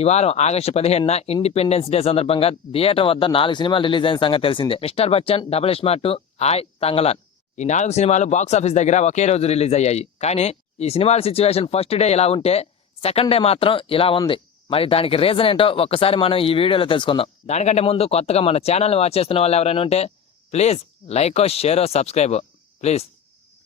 ఈ వారం August 15న independence day సందర్భంగా థియేటర్ వద్ద 4 సినిమాలు రిలీజ్ అయిన సంగతి తెలిసిందే. మిస్టర్ బచ్చన్, డబుల్ స్మార్ట్, ఆయ్, తంగలాన్ ఈ 4 సినిమాలు బాక్సాఫీస్ దగ్గర ఒకే రోజు రిలీజ్ అయ్యాయి. కానీ ఈ సినిమాల సిచ్యువేషన్ ఫస్ట్ డే ఇలా ఉంటే సెకండ్ డే మాత్రం ఇలా ఉంది. మరి దానికి రీజన్ ఏంటో ఒక్కసారి మనం ఈ వీడియోలో తెలుసుకుందాం. దానికంటే ముందు కొత్తగా మన ఛానల్ని వాచ్ చేస్తున్న వాళ్ళు ఎవరైనా ఉంటే please like, share, subscribe please.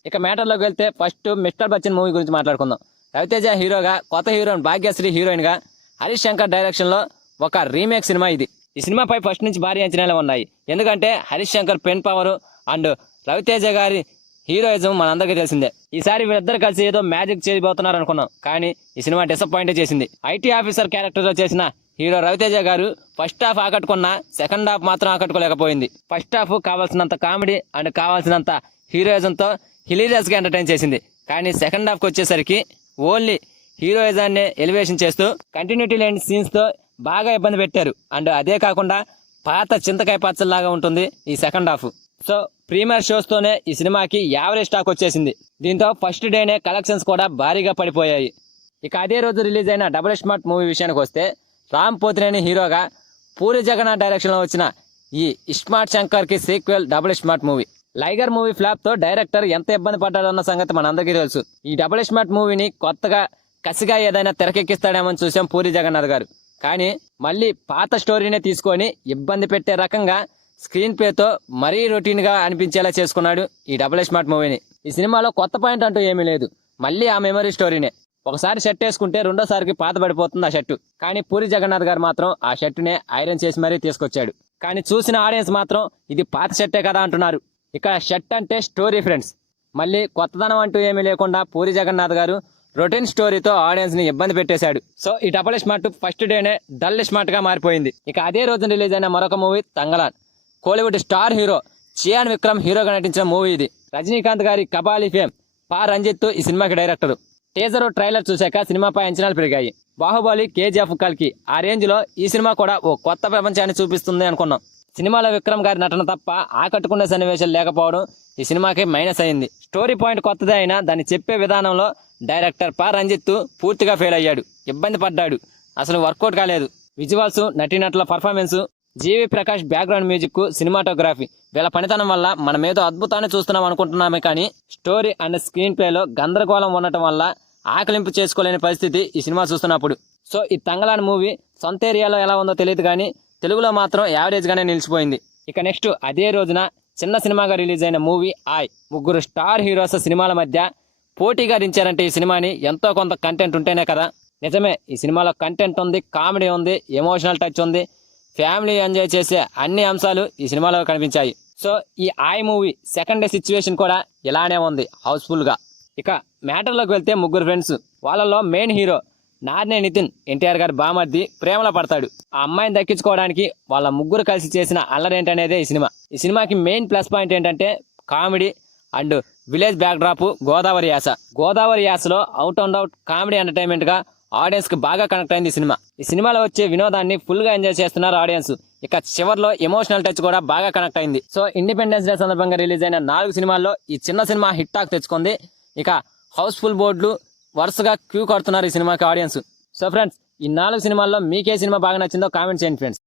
ఇక మ్యాటర్లోకి వెళ్తే ఫస్ట్ మిస్టర్ బచ్చన్ మూవీ గురించి మాట్లాడుకుందాం. రవితేజ హీరోగా, కొత్త హీరోయిన్ భాగ్యశ్రీ హీరోయిన్ గా, హరీష్ శంకర్ డైరెక్షన్ లో ఒక రీమేక్ సినిమా ఇది. ఈ సినిమాపై ఫస్ట్ నుంచి భారీ అంచనాలు ఉన్నాయి. ఎందుకంటే Harish Shankar pen power and Ravi Teja గారి హీరోయిజం మనందరికీ తెలిసిందే. ఈసారి వీళ్ళిద్దరు కలిసి ఏదో మ్యాజిక్ చేయబోతున్నారు అనుకున్నాం, కానీ ఈ సినిమా డిసప్పాయింట్ చేసింది. ఐటీ ఆఫీసర్ క్యారెక్టర్ లో చేసిన హీరో రవితేజ గారు ఫస్ట్ హాఫ్ ఆకట్టుకున్నా సెకండ్ హాఫ్ మాత్రం ఆకట్టుకోలేకపోయింది. ఫస్ట్ హాఫ్ కావాల్సినంత కామెడీ అండ్ కావాల్సినంత హీరోయిజంతో హిలీరియస్ గా ఎంటర్టైన్ చేసింది. కానీ సెకండ్ హాఫ్ కి వచ్చేసరికి ఓన్లీ హీరోయిజాన్ని ఎలివేషన్ చేస్తూ కంటిన్యూటీ లేని సీన్స్ తో బాగా ఇబ్బంది పెట్టారు. అండ్ అదే కాకుండా పాత చింతకాయ పచ్చల్లాగా ఉంటుంది ఈ second half. So premier shows తోనే ఈ సినిమాకి యావరేజ్ స్టాక్ వచ్చేసింది. దీంతో ఫస్ట్ డేనే కలెక్షన్స్ కూడా భారీగా పడిపోయాయి. ఇక అదే రోజు రిలీజ్ అయిన డబుల్ స్మార్ట్ మూవీ విషయానికి వస్తే రామ్ పోతినేని హీరోగా, పూరి జగన్నాథ్ డైరెక్షన్ లో వచ్చిన ఈ ఇస్మార్ట్ శంకర్ కి సీక్వెల్ డబుల్ స్మార్ట్ మూవీ. లైగర్ మూవీ ఫ్లాప్ తో డైరెక్టర్ ఎంత ఇబ్బంది పడ్డాడన్న సంగతి మనందరికీ తెలుసు. ఈ డబుల్ స్మార్ట్ మూవీని కొత్తగా కసిగా ఏదైనా తెరకెక్కిస్తాడేమని చూసాం పూరి జగన్నాథ్ గారు. కానీ మళ్ళీ పాత స్టోరీనే తీసుకొని ఇబ్బంది పెట్టే రకంగా స్క్రీన్ ప్లేతో మరీ రొటీన్ గా అనిపించేలా చేసుకున్నాడు ఈ డబుల్ స్మార్ట్ మూవీని. ఈ సినిమాలో కొత్త పాయింట్ అంటూ ఏమీ లేదు. మళ్ళీ ఆ మెమరీ స్టోరీనే. ఒకసారి షర్ట్ వేసుకుంటే రెండోసారికి పాత పడిపోతుంది ఆ షర్టు. కానీ పూరి జగన్నాథ్ గారు మాత్రం ఆ షర్టునే ఐరన్ చేసి మరీ తీసుకొచ్చాడు. కానీ చూసిన ఆడియన్స్ మాత్రం ఇది పాత షర్టే కదా అంటున్నారు. ఇక షర్ట్ అంటే స్టోరీ ఫ్రెండ్స్. మళ్ళీ కొత్తదనం అంటూ ఏమీ లేకుండా పూరి జగన్నాథ్ గారు రొటీన్ స్టోరీతో ఆడియన్స్ ని ఇబ్బంది పెట్టేశాడు. సో ఈ డబుల్ స్మార్ట్ ఫస్ట్ డేనే డల్ స్మార్ట్ గా మారిపోయింది. ఇక అదే రోజు రిలీజ్ అయిన మరొక movie Thangalaan. Kollywood star hero Chiyaan Vikram హీరోగా నటించిన మూవీ ఇది. రజనీకాంత్ గారి కబాలి ఫేమ్ పా రంజిత్ ఈ సినిమాకి డైరెక్టర్. టీజర్, ట్రైలర్ చూశాక సినిమాపై అంచనాలు పెరిగాయి. బాహుబలి, కేజీఎఫ్ కల్కి ఆ రేంజ్ లో ఈ సినిమా కూడా ఓ కొత్త ప్రపంచాన్ని చూపిస్తుంది అనుకున్నాం. సినిమాలో విక్రమ్ గారి నటన తప్ప ఆకట్టుకునే సన్నివేశాలు లేకపోవడం ఈ సినిమాకి మైనస్ అయింది. స్టోరీ పాయింట్ కొత్తదే అయినా దాన్ని చెప్పే విధానంలో డైరెక్టర్ పా రంజిత్ పూర్తిగా ఫెయిల్ అయ్యాడు. ఇబ్బంది పడ్డాడు. అసలు వర్కౌట్ కాలేదు. విజువల్స్, నటీనటుల పర్ఫార్మెన్స్, జీవి ప్రకాష్ బ్యాక్గ్రౌండ్ మ్యూజిక్, సినిమాటోగ్రఫీ వీళ్ళ పనితనం వల్ల మనమేదో అద్భుతాన్ని చూస్తున్నాం అనుకుంటున్నామే, కానీ స్టోరీ అండ్ స్క్రీన్ ప్లేలో గందరగోళం ఉండటం వల్ల ఆకలింపు చేసుకోలేని పరిస్థితి ఈ సినిమా చూస్తున్నప్పుడు. సో ఈ తంగలాన్ మూవీ సొంత ఏరియాలో ఎలా ఉందో తెలియదు, కానీ తెలుగులో మాత్రం యావరేజ్ గానే నిలిచిపోయింది. ఇక నెక్స్ట్ అదే రోజున చిన్న సినిమాగా రిలీజ్ అయిన మూవీ ఆయ్. ముగ్గురు స్టార్ హీరోస్ సినిమాల మధ్య పోటీగా దించారంటే ఈ సినిమాని ఎంతో కొంత కంటెంట్ ఉంటేనే కదా. నిజమే, ఈ సినిమాలో కంటెంట్ ఉంది, కామెడీ ఉంది, ఎమోషనల్ టచ్ ఉంది, ఫ్యామిలీ ఎంజాయ్ చేసే అన్ని అంశాలు ఈ సినిమాలో కనిపించాయి. సో ఈ ఆయ్ మూవీ సెకండ్ డే సిచ్యువేషన్ కూడా ఇలానే ఉంది, హౌస్ఫుల్ గా. ఇక మ్యాటర్లోకి వెళ్తే ముగ్గురు ఫ్రెండ్స్. వాళ్ళలో మెయిన్ హీరో నార్నే నితిన్ ఎన్టీఆర్ గారి బామర్ది ప్రేమలో పడతాడు. ఆ అమ్మాయిని దక్కించుకోవడానికి వాళ్ళ ముగ్గురు కలిసి చేసిన అల్లరేంటనేదే ఈ సినిమా. ఈ సినిమాకి మెయిన్ ప్లస్ పాయింట్ ఏంటంటే comedy and village backdrop, Godavari యాస. గోదావరి యాసలో out and out comedy entertainment గా ఆడియన్స్ కి బాగా కనెక్ట్ అయింది ఈ సినిమా. ఈ సినిమాలో వచ్చే వినోదాన్ని ఫుల్ గా ఎంజాయ్ చేస్తున్నారు ఆడియన్స్. ఇక చివర్లో ఎమోషనల్ టచ్ కూడా బాగా కనెక్ట్ అయింది. సో ఇండిపెండెన్స్ డే సందర్భంగా రిలీజ్ అయిన 4 సినిమాల్లో ఈ చిన్న సినిమా హిట్ టాక్ తెచ్చుకుంది. ఇక హౌస్ఫుల్ బోర్డులు వరుసగా క్యూ కడుతున్నారు ఈ సినిమాకి ఆడియన్స్. సో ఫ్రెండ్స్, ఈ 4 సినిమాల్లో మీకే సినిమా బాగా నచ్చిందో కామెంట్ చేయండి ఫ్రెండ్స్.